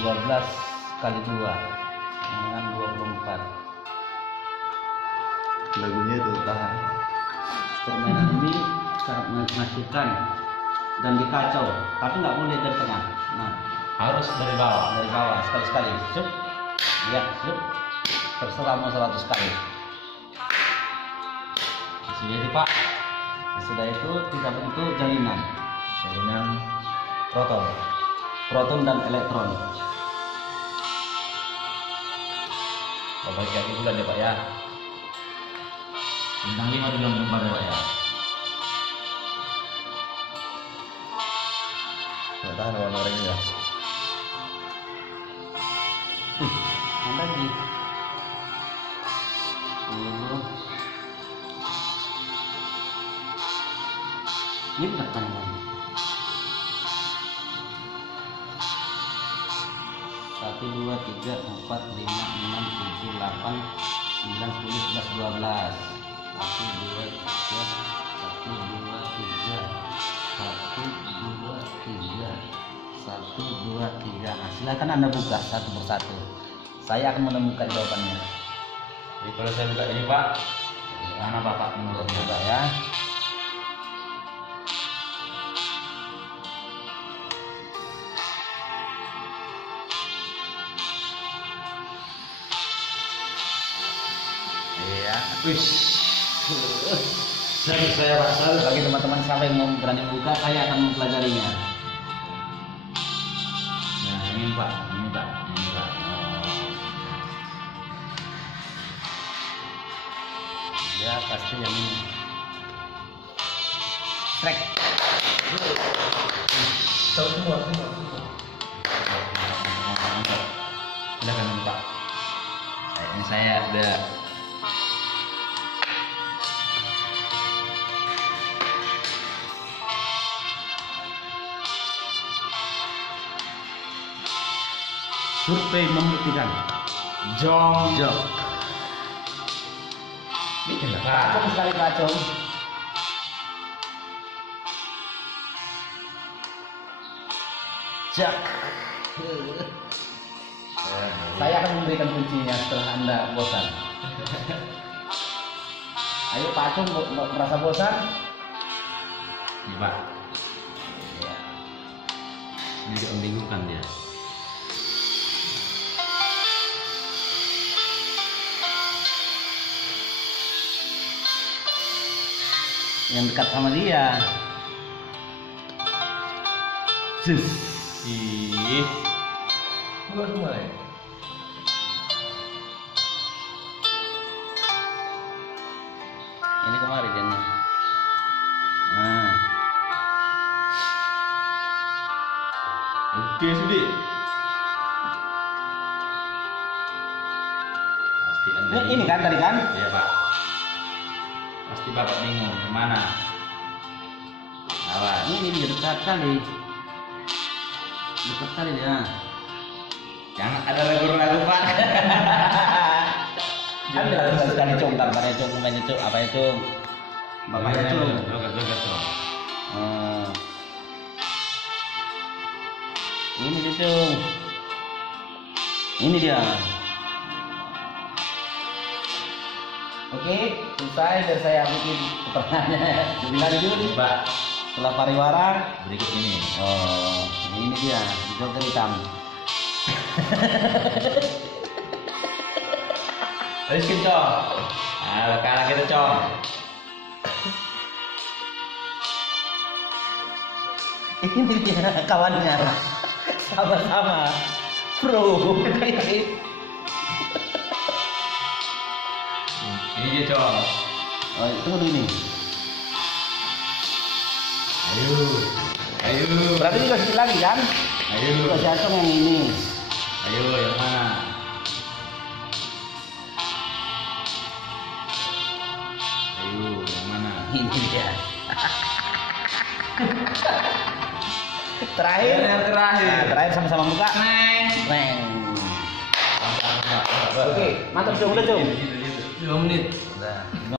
12 kali 2 dengan 24. Lagunya itu tahan. Permainan ini sangat mengasihkan dan dikacau, tapi nggak boleh dari tengah. Nah, Harus dari bawah. dari bawah sekali-sekali. Sup, ya, sup. Terserah mau 100 kali. Jadi Pak, Sudah itu kita bentuk jalinan proton. proton dan elektron. Oh, bagi aku bulan ya Pak ya. Bintang 5 di bulan keempat ya Pak ya. Nggak tahan warna-warnanya ya. Mana lagi? 10. Ini berapa nih? 1, 2, 3, 4, 5, 6, 7, 8, 9, 10, 11, 12. 1, 2, 3, 1, 2, 3, 1, 2, 3, 1, 2, 3. Nah, silakan Anda buka satu persatu. Saya akan menemukan jawabannya. Jadi kalau saya buka ini Pak, mana Bapak menurutnya Coba ya. Iya. Wis. Saya Pak, Bagi teman-teman siapa yang mau berani buka, saya akan mempelajarinya. Nah, ini Pak, ini Pak. Ya pasti yang ini. Trek. Semua. Silakan Pak. Kayaknya saya ada Survei membuktikan. jong. Jok. Ini Kacung sekali kacung. Jak. Saya akan memberikan kuncinya setelah Anda bosan. Ayo Pak Acung, merasa bosan? Ini Pak. Ini membingungkan dia. Yang dekat sama dia. Sus. Ih. Buat mulai. Ini kemarin dia nih. Nah, Oke, Sudi. Pasti Anda ini kan tadi kan? Iya, Pak. Pasti Bapak bingung kemana. Awas. Ini dia dekat kali. Dekat kali dia. Jangan ada ragu-ragu, Pak. Ada sekali cung, gambarnya cung, rumahnya cung, apa itu? Bapaknya cung. Joget-joget tuh. Ini dia cung. Ini dia. Oke, selesai dari saya bikin keterangannya. Dilanjut, Pak, setelah pariwara. berikut ini. Oh, ini dia, joget hitam. Ayo kencong. Nah, kalah kita cong. Ini dia kawannya, sama-sama pro. Ini dia cong. Oh, tunggu dulu ini. Ayo. Ayo. Berarti juga sedikit lagi kan? Ayo. Kasih Acung yang ini. Ayo, yang mana? Ayo, yang mana? Ini dia. Terakhir. Yang terakhir. Nah, terakhir sama-sama buka. Neng. Neng. Oke, mantap Cung, udah Cung. 2 menit. Udah.